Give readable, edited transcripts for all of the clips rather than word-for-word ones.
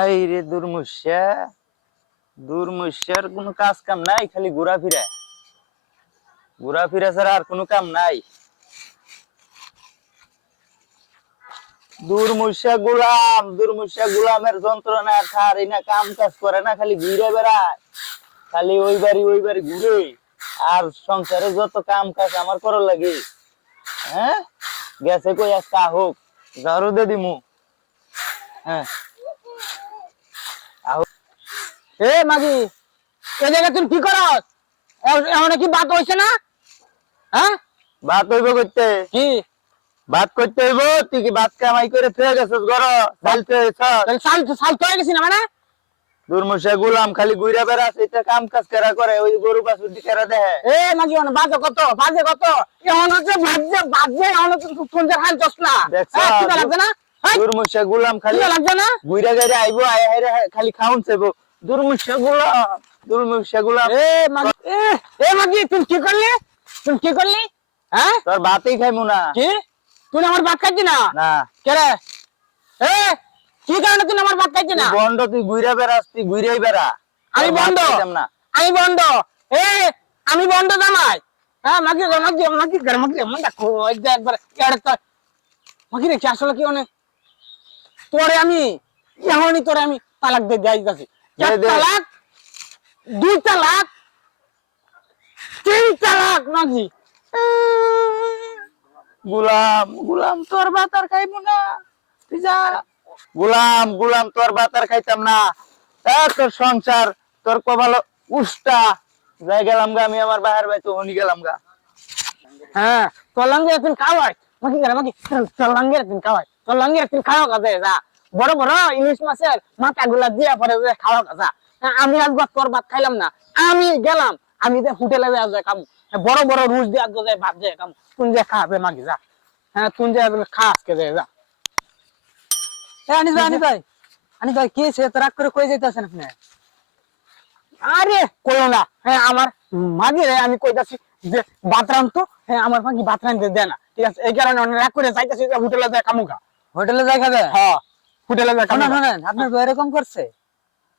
I রে দুর্মুষ্যা, দুর্মুষ্যার কোনো কাজ কাম নাই, খালি ঘোরাফেরা ঘোরাফেরা ছাড়া আর কোনো কাম নাই। দুর্মুষ্যা গোলামের যন্ত্রণা আর ছাড়ি না, কাম কাজ করে না, খালি ঘুরে বেড়ায়, খালি ওই বাড়ি ঘুরে। আর সংসারে যত কাম কাজ আমার করা লাগে। হ্যাঁ, গেছে কই আজকে হোক, ঝাড়ু দে দিমু। হ্যাঁ এ মাগি, এ জায়গা তুমি কি করস? এমন কি বাত হইছে না? হ্যাঁ, ভাত হইব করতে, কি ভাত করতে হইব। তুই কি ভাত কামাই করে ফেলে গেছিস ঘর? চালতে তাহলে সাল সাল তো হয়ে গেছি না মানে? দুর্মুষা গোলাম খালি ঘুরে বেড়াস, এটা কাম কাজ কেরা করে? ওই গরু বাছুর দি কেরা দেহে? এ মাগি অন বাজে কত এমন হচ্ছে বাজে এমন হচ্ছে কোন জায়গায় হাল না। দেখছ হ্যাঁ, কি লাগছে না? হ্যাঁ, দুর্মুষা গোলাম কি খালি লাগছে না? ঘুরে গেড়ে আইবো, আয় হায় রে খালি খাউন চাইবো। দুর্মুষা গোলাম, দুর্মুষা গোলাম। এ মাগি, এ মাগি তুমি কি করলি? তুমি কি করলি? হ্যাঁ, তোর ভাতই খাইমু না। কি তুই আমার ভাত খাইছি না? না কে রে? এ কি কারণে তুই আমার ভাত খাইছি না? বন্ড, তুই ঘুরে বেড়াস, তুই ঘুরেই বেড়া। আমি তোর ভাত বন্ধ, খাইতাম না। আমি বন্ধ। এ আমি বন্ধ জামাই। হ্যাঁ মাগি মাগি মাগি ঘর মাগি মন দেখো একবার এর তো মাগি রে, কি আসলে কি অনেক তোরে আমি এমনই তোরে আমি তালাক দিয়ে যাইতাছি। এক দে। তালাক, দুই তালাক, তিন তালাক মাগি। গোলাম গোলাম তোর ভাত আর খাইবো না, তুই যা। গোলাম তোর ভাত আর খাইতাম না। তোর সংসার, তোর কপাল উষ্টা। যাই গেলাম গা, আমি আমার বাহার বাই তো হনি গেলাম গা। হ্যাঁ, তলাঙ্গের তুমি খাওয়াই মাগি ঘর মাগি, তলাঙ্গের তুমি খাওয়াই, তলাঙ্গের তুমি খাওয়া কাজে যা। বড় বড় ইলিশ মাছের মাথা গুলা দিয়া পরে খাওয়া কাজা। আমি একবার তোর ভাত খাইলাম না, আমি গেলাম, আমি যে হোটেলে যায় কাম, বড় বড় রুজ দিয়ে যায় ভাত যায় কাম, তুই যে খাবে মাগি যা। হ্যাঁ, তুই যে খা আজকে যা। আনি ভাই কি সে রাগ করে কই যাইতাছেন আপনি? আরে কইও না। হ্যাঁ, আমার মাগি রে আমি কইতাছি যে বাতরাম তো, হ্যাঁ আমার মাগি বাতরাম দিয়ে দেয় না, ঠিক আছে? এই কারণে অনেক রাগ করে যাইতাছি যে হোটেলে যায় কামুকা। হোটেলে যাই খাবে? হ্যাঁ, হোটেলে যায় শোনেন কামুকা। শোনেন, আপনার বউ এরকম করছে?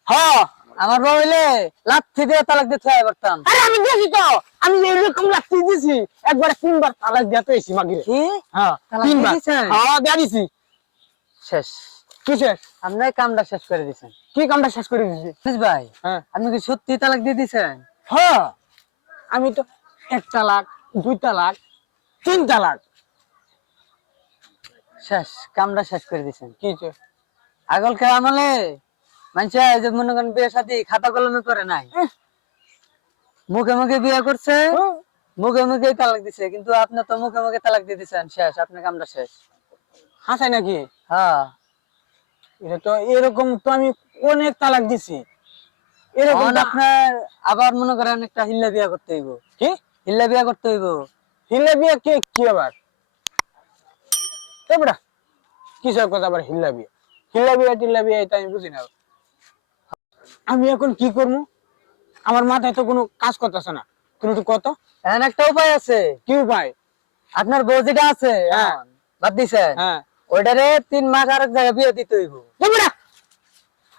হ্যাঁ, আমার বউ হইলে লাথি দিয়ে তালাক দিতে হয় পারতাম। আরে আমি দিয়েছি তো, আমি এরকম লাগতে দিয়েছি, একবারে 3 বার তালাক দিতে এসি মাগি রে। কি হ্যাঁ, তালাক 3 দিয়ে বার। দিছেন? হ্যাঁ, দিয়ে দিছি। শেষ, কিসে? আপনি কামটা শেষ করে দিছেন। কি কামটা শেষ করে দিছি? আনিস ভাই, হ্যাঁ আপনি কি সত্যি তালাক দিয়ে দিছেন? হ্যাঁ, আমি তো 1 তালাক, 2 তালাক, 3 তালাক। শেষ, কামটা শেষ করে দিছেন। কিসে? আগলকার আমলে মানুষ যে মনে করেন বিয়ে শাদী খাতা কলমে করে নাই, মুখে মুখে বিয়ে করছে, মুখে মুখে তালাক দিছে, কিন্তু আপনি তো মুখে মুখে তালাক দিয়ে দিছেন। শেষ, আপনার কামটা শেষ। হাসাই নাকি? হ্যাঁ, এটা তো এরকম তো আমি অনেক তালাক দিছি। এরকম এখন তো আপনার আবার মনে করেন একটা হিল্লা বিয়া করতে হইব। কি হিল্লা বিয়া করতে হইব। হিল্লা বিয়া? কে কি আবার? এ বেটা, কিসের কথা আবার হিল্লা বিয়া? হিল্লা বিয়া টিল্লা বিয়া এটা আমি বুঝি না। আমি এখন কি করবো? আমার মাথায় তো কোনো কাজ করতেছে না। তুমি একটু কত এখন একটা উপায় আছে। কি উপায়? আপনার বউ যেটা আছে হ্যাঁ। এখন, বাদ দিছেন, হ্যাঁ, ওইটারে 3 মাস আরেক জায়গায় বিয়ে দিতে হইব। এ বেটা,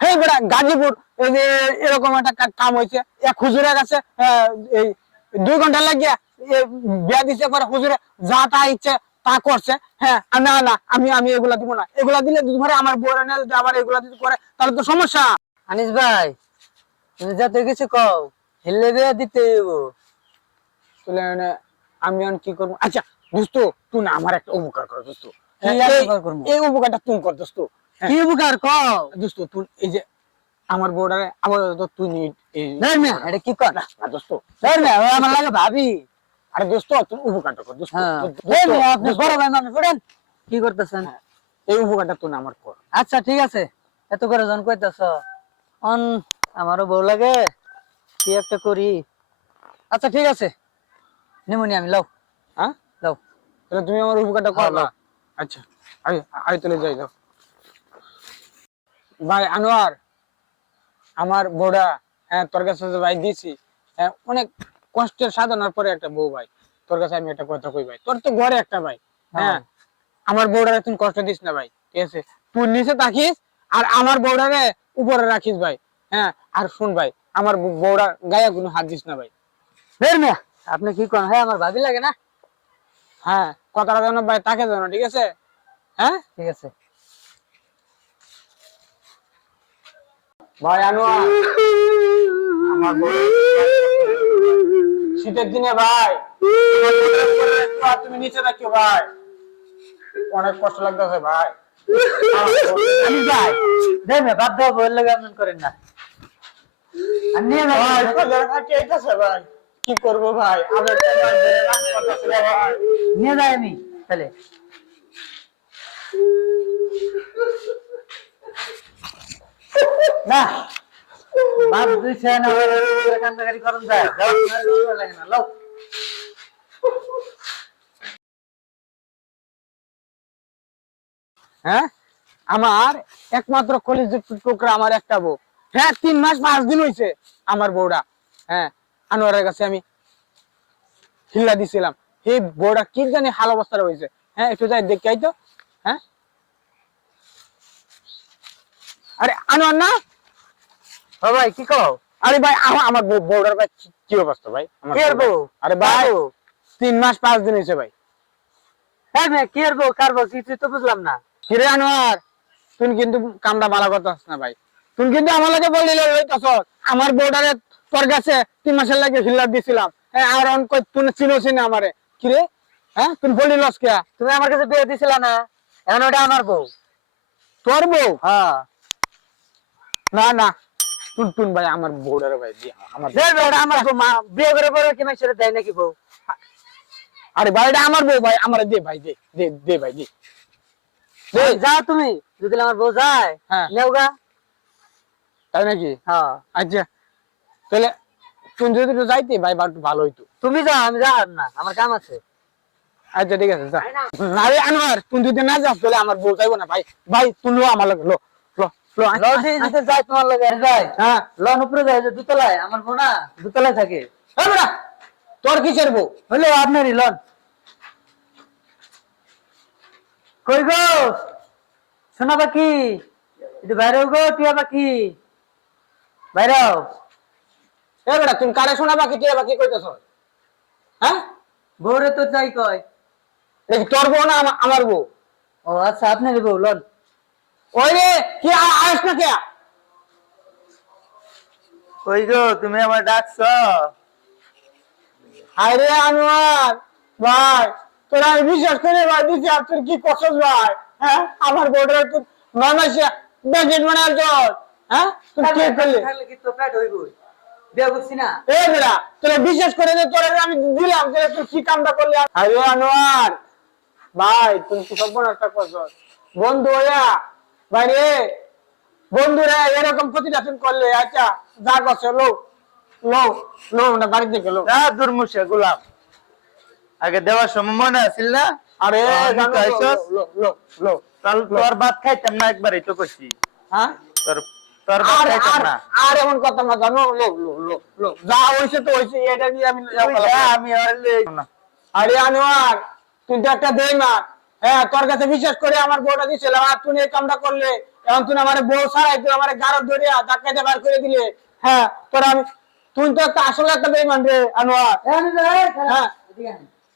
হে বেটা, গাজীপুর এই যে এরকম একটা কাম হয়েছে, এক হুজুরের কাছে এই 2 ঘন্টা লাগিয়া বিয়া দিছে, পরে হুজুরে যা তা ইচ্ছে তা করছে। হ্যাঁ, না না, আমি আমি এগুলা দিব না। এগুলা দিলে ধরে আমার বউরা না যদি আবার এগুলা যদি করে তাহলে তো সমস্যা। আনিস ভাই, তুমি যাতে কিছু কও, হিল্লে বিয়ে দিতে হইব। তাহলে মানে আমি এখন কি করবো? আচ্ছা দোস্ত, তুই না আমার একটা উপকার কর দোস্ত। কি আর উপকার করবো? এই উপকারটা তুই কর দোস্ত। কি উপকার কও? দোস্ত তুই এই যে আমার বউটারে আবার তুই ধর মিয়া, এটা কি কর? না দোস্ত, ধর মিয়া, ও আমার লাগে ভাবি। আরে দোস্ত তুই উপকারটা কর দোস্ত। হ্যাঁ, দোস্ত, ধর মিয়া, আপনি দোস্ত, বড় ভাই মানুষ, উঠেন। কি করতেছেন? হ্যাঁ, এই উপকারটা তুই না আমার কর। আচ্ছা ঠিক আছে, এত করে জন কইতাছ, অন আমারও বউ লাগে, কি একটা করি। আচ্ছা ঠিক আছে, নিমুনি আমি, লাও হ্যাঁ, লাও। তাহলে তুমি আমার উপকারটা হ্যাঁ, করো না? লাও। আচ্ছা, আই আই চলে যাই দাও। ভাই আনোয়ার, আমার বউটা, হ্যাঁ তোর কাছে যে ভাই দিছি, হ্যাঁ অনেক কষ্টের সাধনার পরে একটা বউ ভাই। তোর কাছে আমি একটা কথা কই ভাই, তোর তো ঘরে একটা ভাই। হ্যাঁ, হ্যাঁ। আমার বউটারে তুই কষ্ট দিস না ভাই, ঠিক আছে? তুই নিচে থাকিস, আর আমার বউটারে উপরে রাখিস ভাই। হ্যাঁ, আর শুন ভাই, আমার বউরা গায়ে কোনো হাত দিস না ভাই। বের মিয়া, আপনি কি কোন? হ্যাঁ, আমার ভাবি লাগে না? হ্যাঁ, কথাটা যেন ভাই তাকে যেন, ঠিক আছে? হ্যাঁ ঠিক আছে। ভাই আনোয়ার, আমার বউ শীতের দিনে ভাই তোমার বউয়ের উপরে রাখো আর তুমি নিচে রাখো ভাই, অনেক কষ্ট লাগতেছে ভাই। আমি যাই। দেন মিয়া, বাদ দাও, বউয়ের লাগে এমন করেন না। আর নিয়ে যান। ভাই কলেরা থাকি আইতাছে ভাই, কি করবো ভাই, আমি একটা ভাই ধরে রাখতে পারতেছি না ভাই। নিয়ে যাই আমি তাহলে। না, বাপ দিছে না, কান্দাকারি করুন যায়। যাও, তোমার ভালো লাগে না, লও। হ্যাঁ, আমার একমাত্র কলেজের টুকরা আমার একটা বউ। হ্যাঁ, 3 মাস 5 দিন হয়েছে আমার বউটা। হ্যাঁ, আনোয়ারের কাছে আমি হিল্লা দিছিলাম, এই বউটা কি জানি হাল অবস্থা হয়েছে। হ্যাঁ, একটু যাই দেখে আই তো। হ্যাঁ, আরে আনোয়ার না? ও ভাই, কি কও? আরে ভাই আমার বউটার ভাই কি অবস্থা ভাই, আমার কি আর বউ? আরে ভাই কার বউ? 3 মাস 5 দিন হয়েছে ভাই। হ্যাঁ মিয়া, কি আর বউ, কার বউ, কিছুই তো বুঝলাম না। কিরে আনোয়ার, তুই কিন্তু কামটা ভালো করতেছ না ভাই। তুই কিন্তু আমার লাগে বললি হইতাছ আমার বউটারে তোর কাছে 3 মাসের লাগে হিল্লা দিছিলাম। হ্যাঁ, আর অন কই তুই চিনোছি না আমারে? কিরে, হ্যাঁ তুই বললি লস কে? তুমি আমার কাছে বিয়ে দিছিলা না, এখন ওটা আমার বউ। তোর বউ? হ্যাঁ। না না, টুন ভাই আমার বউটারে ভাই দিয়া আমার। দে বে, ওটা আমার বউ। বিয়ে করে পরে কি মাইছেরে দেয় নাকি বউ? আরে ভাই এটা আমার বউ ভাই, আমারে দে ভাই, দে দে দে ভাই দে। যাও তুমি, যদি আমার বউ যায় হ্যাঁ। নেওগা। তাই নাকি? হ্যাঁ, আচ্ছা, তাহলে তুই যদি একটু যাইতে ভাই একটু ভালো হইতো। তুমি যাও, আমি যাও না, আমার কাম আছে। আচ্ছা ঠিক আছে, যা। না রে আনোয়ার, তুই যদি না যাস তাহলে আমার বউ যাইবো না ভাই। ভাই তুই লো আমার লাগে, লো লো লো। লজি যদি যাই তোমার লগে যাই, হ্যাঁ, লন উপরে যায় যে দুতলায়, আমার বউ না দুতলায় থাকে। এই বেটা, তোর কিসের বউ? হলো আপনারই, লন। কই গো শোনা পাখি, একটু বাইরে গো, টিয়া পাখি বাইরে। এই বেটা, তুমি কারে শোনা বাকি টিয়া বাকি কইতেছ? হ্যাঁ, বউরে তো চাই কয়। এটা কি তোর বউ না আমার বউ? ও আচ্ছা, আপনারই বউ, লন। ওই রে, কি আস না কে? কই গো, তুমি আমার ডাকছো? আরে আনোয়ার ভাই, তোরা আমি বিশ্বাস করে ভাই দিছি, আর তোর কি করছস ভাই? হ্যাঁ, আমার বউটার তুই 9 মাসে বেজেট বানাল তোর। হ্যাঁ, তুই কি করলি? থাকলে কি তো পেট হইবই, বিয়ে করছি না। এই বেটা, তোরা বিশ্বাস করে যে তোরা আমি দিলাম, যে তুই কি কামটা করলি? আরে আনোয়ার ভাই, তুমি কি সর্বনাশটা করছস বন্ধু হইয়া ভাই রে। বন্ধুরা এরকম ক্ষতিটা তুমি করলে, আচ্ছা যা করছো লো লো লো না বাড়ি থেকে লো। না দুর্মুষে গোলাম, আগে দেওয়ার সময় মনে আছিল না? আরে আমি জানো তো লো আইসস। লো লো লো। তাহলে তোর ভাত খাইতাম না, একবারই তো কইছি। হ্যাঁ, তোর তোর ভাত আর খাইতাম আর না। আর এমন কথা না, জানো লো লো লো লো, যা হইছে তো হইছে, এটা নিয়ে আমি তুই যা, আমি হইলে না। আরে আনোয়ার, তুই তো একটা বেঈমান। হ্যাঁ, তোর কাছে বিশ্বাস করে আমার বউটা দিছিলাম, আর তুই এই কামটা করলে। এখন তুই আমার বউ ছাড়াই তুই আমার গারদ ধরিয়া ধাক্কাতে বার করে দিলে। হ্যাঁ, তোর আমি, তুই তো একটা আসলে একটা বেঈমান রে আনোয়ার। হ্যাঁ,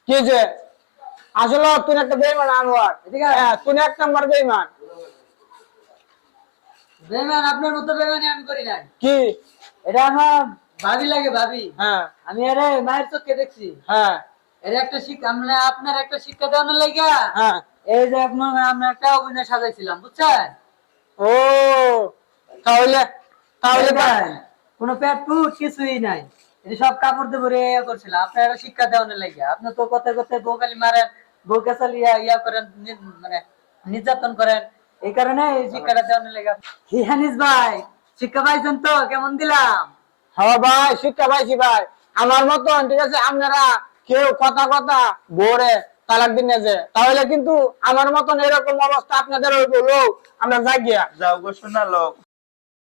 কি যে আসলে তুই একটা বেঈমান আনোয়ার। হ্যাঁ, তুই এক নাম্বার বেঈমান। বেমান আপনার মতো বেমানি আমি করি নাই। কি? এটা আমার ভাবি লাগে, ভাবি। হ্যাঁ আমি আরে মায়ের চোখে দেখছি। হ্যাঁ এর একটা শিক্ষা, মানে আপনার একটা শিক্ষা দেওয়ানোর লাগা হ্যাঁ। এই যে আপনার আমরা একটা অভিনয় সাজাইছিলাম, বুঝছেন? ও, তাহলে তাহলে দেখেন, কোনো পেট পুট কিছুই নাই, এই সব কাপড় দিয়ে ভরে ইয়া করছিলাম আপনার একটা শিক্ষা দেওয়ানোর লাগা। আপনি তো কথা কথা বউ গালি মারেন, বউ কাছালিয়া ইয়া করেন, মানে নির্যাতন করেন, এই কারণে এই শিক্ষাটা দেওয়ানোর লাগা। হিয়ানিস ভাই, শিক্ষা পাইছেন তো? কেমন দিলাম? হ্যাঁ ভাই, শিক্ষা পাইছি ভাই। আমার মতন ঠিক আছে, আপনারা কেউ কথা কথা ভোরে তালাক দিন না যে, তাহলে কিন্তু আমার মতন এরকম অবস্থা আপনাদের হইব। লোক আমরা যাই গিয়া। যাও গো শোনা লোক।